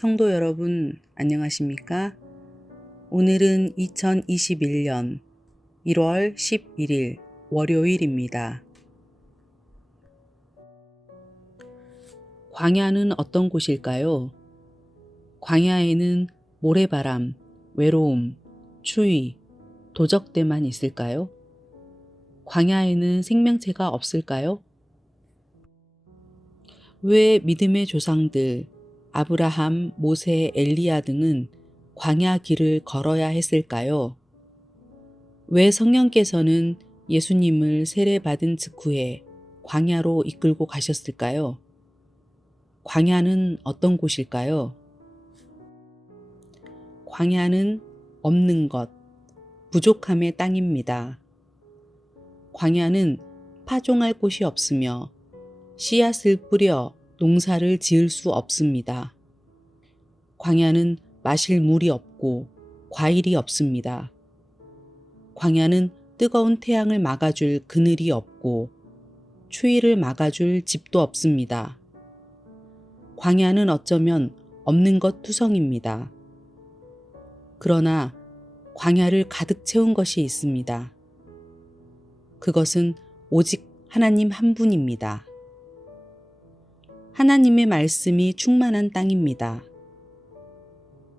성도 여러분, 안녕하십니까? 오늘은 2021년 1월 11일 월요일입니다. 광야는 어떤 곳일까요? 광야에는 모래바람, 외로움, 추위, 도적대만 있을까요? 광야에는 생명체가 없을까요? 왜 믿음의 조상들, 아브라함, 모세, 엘리야 등은 광야 길을 걸어야 했을까요? 왜 성령께서는 예수님을 세례받은 직후에 광야로 이끌고 가셨을까요? 광야는 어떤 곳일까요? 광야는 없는 것, 부족함의 땅입니다. 광야는 파종할 곳이 없으며 씨앗을 뿌려 농사를 지을 수 없습니다. 광야는 마실 물이 없고 과일이 없습니다. 광야는 뜨거운 태양을 막아줄 그늘이 없고 추위를 막아줄 집도 없습니다. 광야는 어쩌면 없는 것 투성입니다. 그러나 광야를 가득 채운 것이 있습니다. 그것은 오직 하나님 한 분입니다. 하나님의 말씀이 충만한 땅입니다.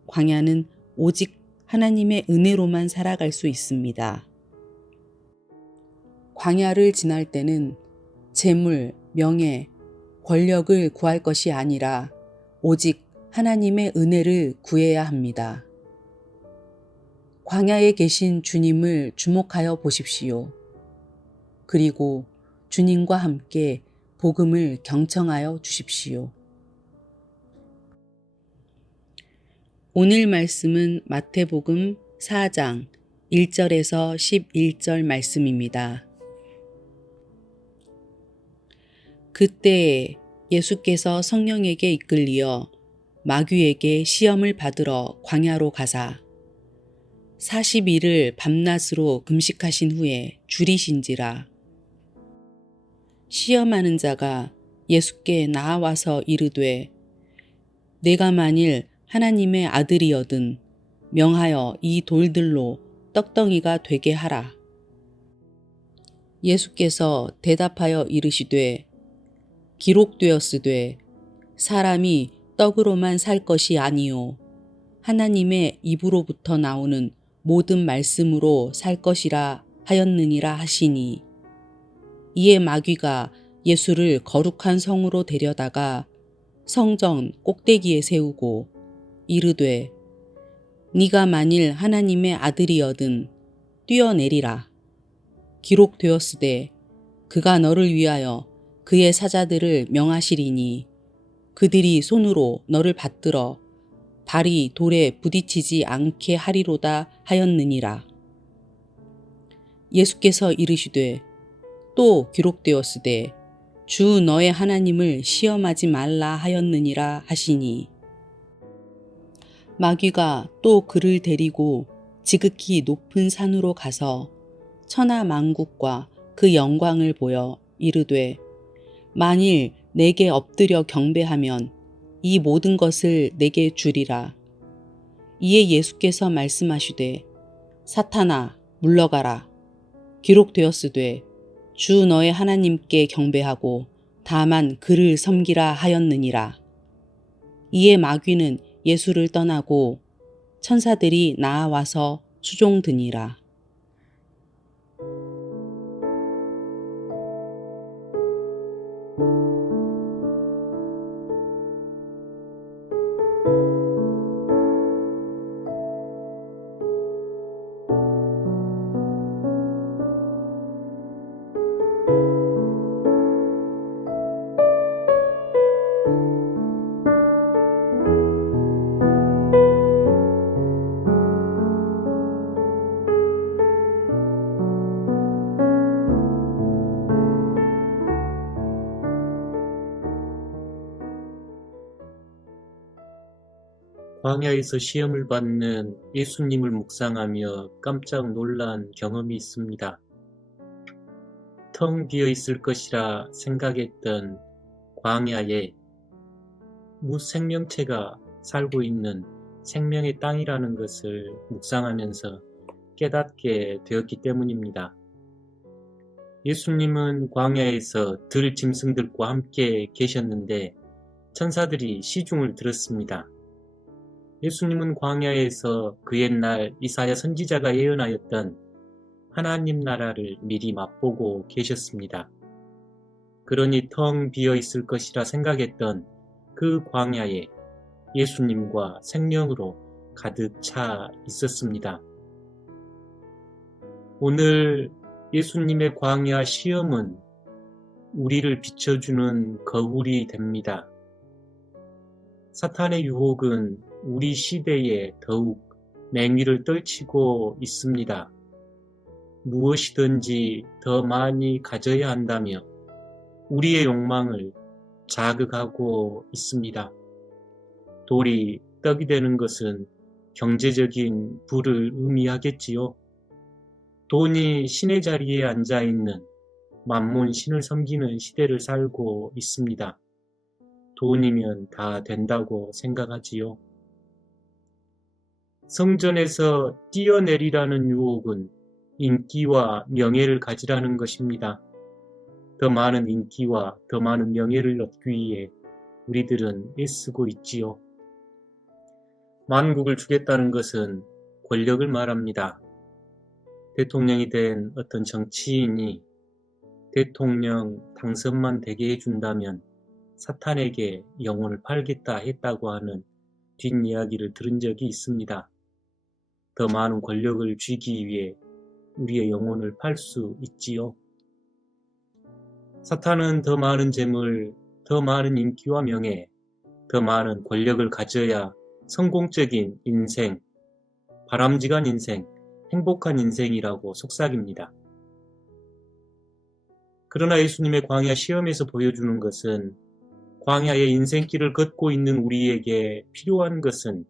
광야는 오직 하나님의 은혜로만 살아갈 수 있습니다. 광야를 지날 때는 재물, 명예, 권력을 구할 것이 아니라 오직 하나님의 은혜를 구해야 합니다. 광야에 계신 주님을 주목하여 보십시오. 그리고 주님과 함께 복음을 경청하여 주십시오. 오늘 말씀은 마태복음 4장 1절에서 11절 말씀입니다. 그때에 예수께서 성령에게 이끌리어 마귀에게 시험을 받으러 광야로 가사 40일을 밤낮으로 금식하신 후에 줄이신지라. 시험하는 자가 예수께 나아와서 이르되 내가 만일 하나님의 아들이여든 명하여 이 돌들로 떡덩이가 되게 하라. 예수께서 대답하여 이르시되 기록되었으되 사람이 떡으로만 살 것이 아니요 하나님의 입으로부터 나오는 모든 말씀으로 살 것이라 하였느니라 하시니. 이에 마귀가 예수를 거룩한 성으로 데려다가 성전 꼭대기에 세우고 이르되 네가 만일 하나님의 아들이여든 뛰어내리라. 기록되었으되 그가 너를 위하여 그의 사자들을 명하시리니 그들이 손으로 너를 받들어 발이 돌에 부딪히지 않게 하리로다 하였느니라. 예수께서 이르시되 또 기록되었으되 주 너의 하나님을 시험하지 말라 하였느니라 하시니. 마귀가 또 그를 데리고 지극히 높은 산으로 가서 천하 만국과 그 영광을 보여 이르되 만일 내게 엎드려 경배하면 이 모든 것을 내게 주리라. 이에 예수께서 말씀하시되 사탄아 물러가라. 기록되었으되 주 너의 하나님께 경배하고 다만 그를 섬기라 하였느니라. 이에 마귀는 예수를 떠나고 천사들이 나아와서 수종드니라. 광야에서 시험을 받는 예수님을 묵상하며 깜짝 놀란 경험이 있습니다. 텅 비어 있을 것이라 생각했던 광야에 무생명체가 살고 있는 생명의 땅이라는 것을 묵상하면서 깨닫게 되었기 때문입니다. 예수님은 광야에서 들 짐승들과 함께 계셨는데 천사들이 시중을 들었습니다. 예수님은 광야에서 그 옛날 이사야 선지자가 예언하였던 하나님 나라를 미리 맛보고 계셨습니다. 그러니 텅 비어 있을 것이라 생각했던 그 광야에 예수님과 생명으로 가득 차 있었습니다. 오늘 예수님의 광야 시험은 우리를 비춰주는 거울이 됩니다. 사탄의 유혹은 우리 시대에 더욱 맹위를 떨치고 있습니다. 무엇이든지 더 많이 가져야 한다며 우리의 욕망을 자극하고 있습니다. 돌이 떡이 되는 것은 경제적인 부를 의미하겠지요. 돈이 신의 자리에 앉아있는 만몬 신을 섬기는 시대를 살고 있습니다. 돈이면 다 된다고 생각하지요. 성전에서 뛰어내리라는 유혹은 인기와 명예를 가지라는 것입니다. 더 많은 인기와 더 많은 명예를 얻기 위해 우리들은 애쓰고 있지요. 만국을 주겠다는 것은 권력을 말합니다. 대통령이 된 어떤 정치인이 대통령 당선만 되게 해준다면 사탄에게 영혼을 팔겠다 했다고 하는 뒷이야기를 들은 적이 있습니다. 더 많은 권력을 쥐기 위해 우리의 영혼을 팔 수 있지요. 사탄은 더 많은 재물, 더 많은 인기와 명예, 더 많은 권력을 가져야 성공적인 인생, 바람직한 인생, 행복한 인생이라고 속삭입니다. 그러나 예수님의 광야 시험에서 보여주는 것은 광야의 인생길을 걷고 있는 우리에게 필요한 것은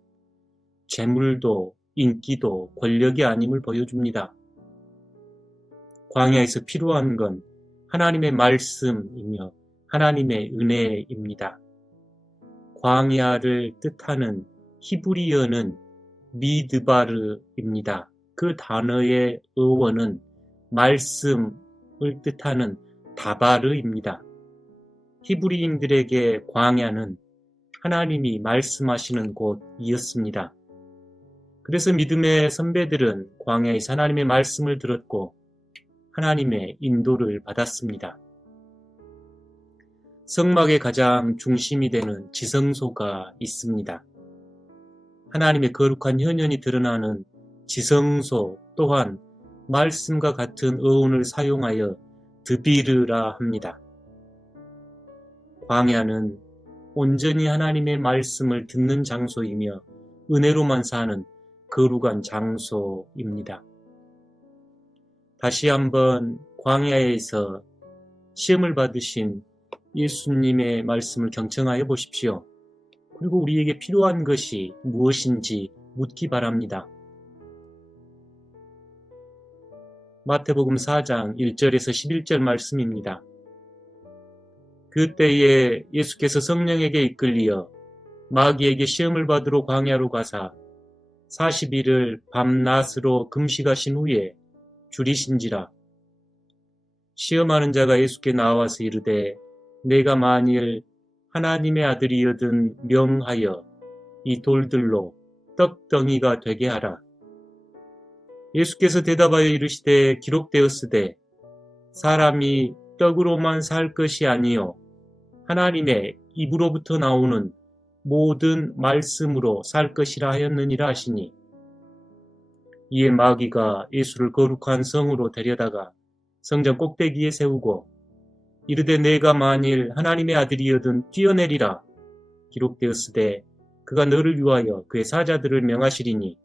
재물도 인기도 권력이 아님을 보여줍니다. 광야에서 필요한 건 하나님의 말씀이며 하나님의 은혜입니다. 광야를 뜻하는 히브리어는 미드바르입니다. 그 단어의 어원은 말씀을 뜻하는 다바르입니다. 히브리인들에게 광야는 하나님이 말씀하시는 곳이었습니다. 그래서 믿음의 선배들은 광야에서 하나님의 말씀을 들었고 하나님의 인도를 받았습니다. 성막의 가장 중심이 되는 지성소가 있습니다. 하나님의 거룩한 현현이 드러나는 지성소 또한 말씀과 같은 어원을 사용하여 드비르라 합니다. 광야는 온전히 하나님의 말씀을 듣는 장소이며 은혜로만 사는 거룩한 장소입니다. 다시 한번 광야에서 시험을 받으신 예수님의 말씀을 경청하여 보십시오. 그리고 우리에게 필요한 것이 무엇인지 묻기 바랍니다. 마태복음 4장 1절에서 11절 말씀입니다. 그때에 예수께서 성령에게 이끌리어 마귀에게 시험을 받으러 광야로 가사 40일을 밤낮으로 금식하신 후에 줄이신지라. 시험하는 자가 예수께 나와서 이르되 내가 만일 하나님의 아들이여든 명하여 이 돌들로 떡덩이가 되게 하라. 예수께서 대답하여 이르시되 기록되었으되 사람이 떡으로만 살 것이 아니요 하나님의 입으로부터 나오는 모든 말씀으로 살 것이라 하였느니라 하시니, 이에 마귀가 예수를 거룩한 성으로 데려다가 성전 꼭대기에 세우고 이르되 내가 만일 하나님의 아들이여든 뛰어내리라. 기록되었으되 그가 너를 위하여 그의 사자들을 명하시리니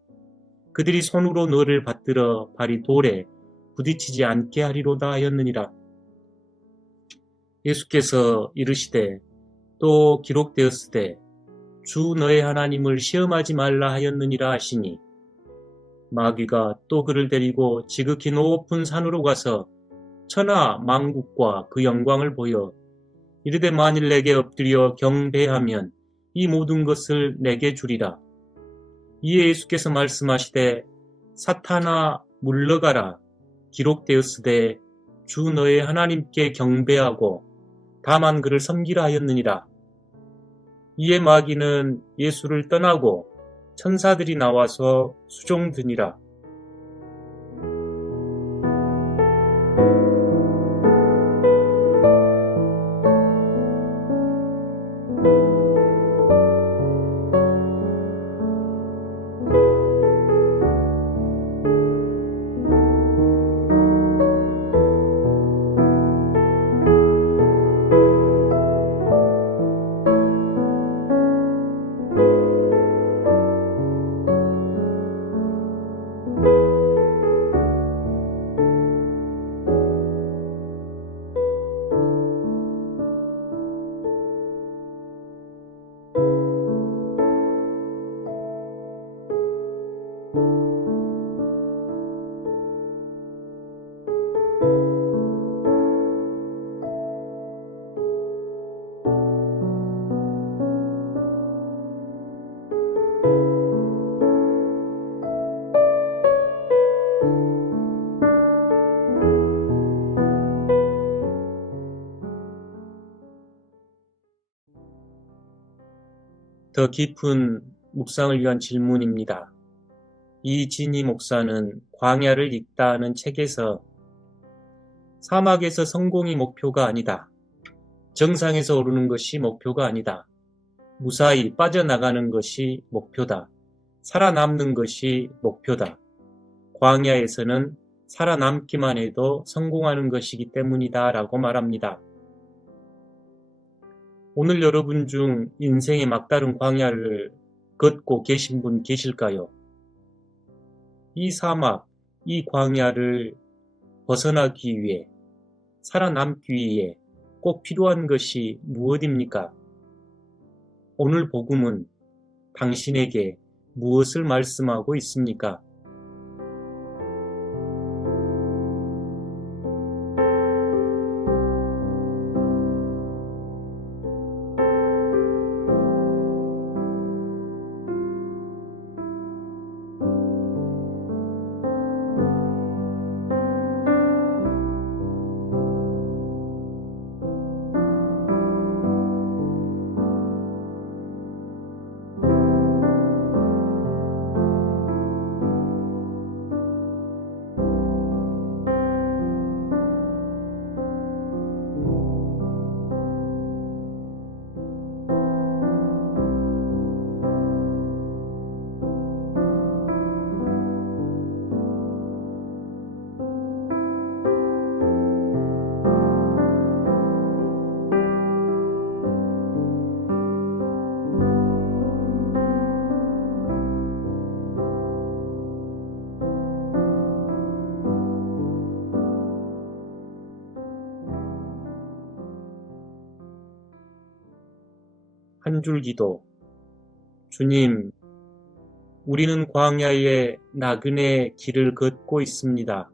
그들이 손으로 너를 받들어 발이 돌에 부딪히지 않게 하리로다 하였느니라. 예수께서 이르시되 또 기록되었으되 주 너의 하나님을 시험하지 말라 하였느니라 하시니, 마귀가 또 그를 데리고 지극히 높은 산으로 가서 천하 만국과 그 영광을 보여 이르되 만일 내게 엎드려 경배하면 이 모든 것을 내게 주리라. 이에 예수께서 말씀하시되 사탄아 물러가라. 기록되었으되 주 너의 하나님께 경배하고 다만 그를 섬기라 하였느니라. 이에 마귀는 예수를 떠나고 천사들이 나와서 수종드니라. 더 깊은 묵상을 위한 질문입니다. 이진희 목사는 광야를 읽다는 책에서 사막에서 성공이 목표가 아니다. 정상에서 오르는 것이 목표가 아니다. 무사히 빠져나가는 것이 목표다. 살아남는 것이 목표다. 광야에서는 살아남기만 해도 성공하는 것이기 때문이다 라고 말합니다. 오늘 여러분 중 인생의 막다른 광야를 걷고 계신 분 계실까요? 이 사막, 이 광야를 벗어나기 위해, 살아남기 위해 꼭 필요한 것이 무엇입니까? 오늘 복음은 당신에게 무엇을 말씀하고 있습니까? 한 줄 기도. 주님, 우리는 광야의 나그네 길을 걷고 있습니다.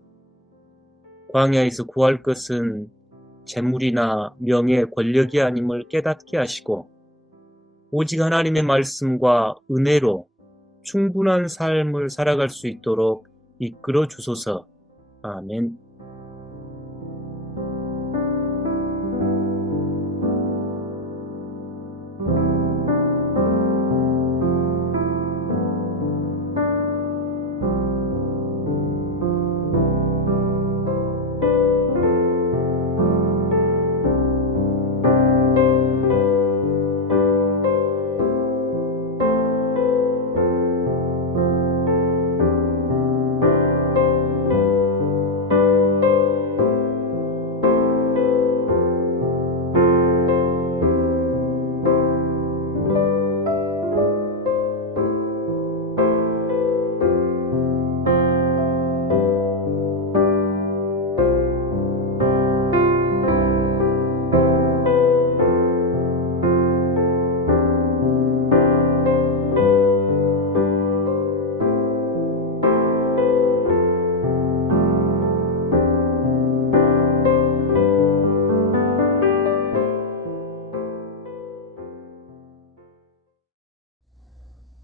광야에서 구할 것은 재물이나 명예, 권력이 아님을 깨닫게 하시고 오직 하나님의 말씀과 은혜로 충분한 삶을 살아갈 수 있도록 이끌어 주소서. 아멘.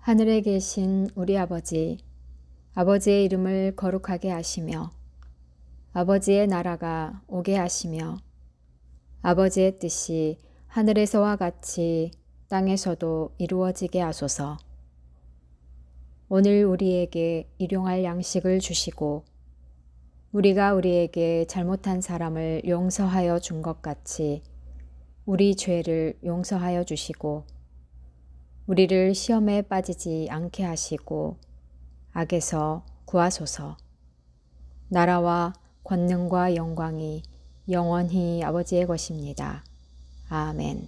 하늘에 계신 우리 아버지, 아버지의 이름을 거룩하게 하시며 아버지의 나라가 오게 하시며 아버지의 뜻이 하늘에서와 같이 땅에서도 이루어지게 하소서. 오늘 우리에게 일용할 양식을 주시고 우리가 우리에게 잘못한 사람을 용서하여 준 것 같이 우리 죄를 용서하여 주시고 우리를 시험에 빠지지 않게 하시고 악에서 구하소서. 나라와 권능과 영광이 영원히 아버지의 것입니다. 아멘.